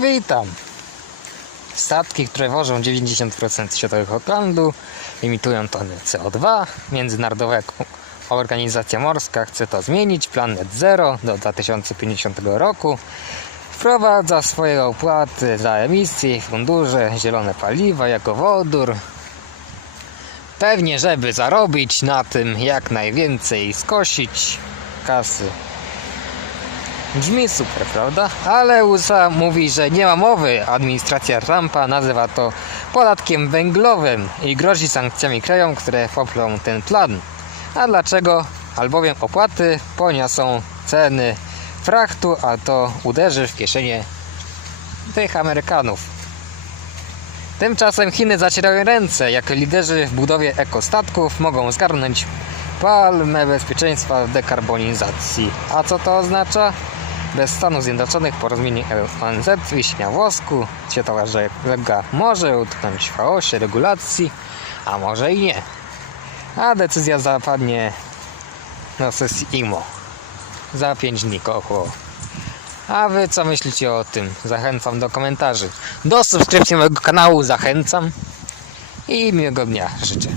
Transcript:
Witam. Statki, które wożą 90% światowego handlu, emitują tony CO2. Międzynarodowa Organizacja Morska chce to zmienić. Plan Net Zero do 2050 roku. Wprowadza swoje opłaty za emisje, fundusze, zielone paliwa jako wodór. Pewnie, żeby zarobić na tym jak najwięcej, skosić kasy. Brzmi super, prawda? Ale USA mówi, że nie ma mowy. Administracja Trumpa nazywa to podatkiem węglowym i grozi sankcjami krajom, które poprą ten plan. A dlaczego? Albowiem opłaty poniosą ceny frachtu, a to uderzy w kieszenie tych Amerykanów. Tymczasem Chiny zacierają ręce. Jako liderzy w budowie ekostatków mogą zgarnąć palmę bezpieczeństwa w dekarbonizacji. A co to oznacza? Bez Stanów Zjednoczonych porozumienie ONZ wiśnia włosku, światowa żegla może utknąć w chaosie regulacji, a może i nie. A decyzja zapadnie na sesji IMO za 5 dni około. A wy co myślicie o tym? Zachęcam do komentarzy. Do subskrypcji mojego kanału zachęcam i miłego dnia życzę.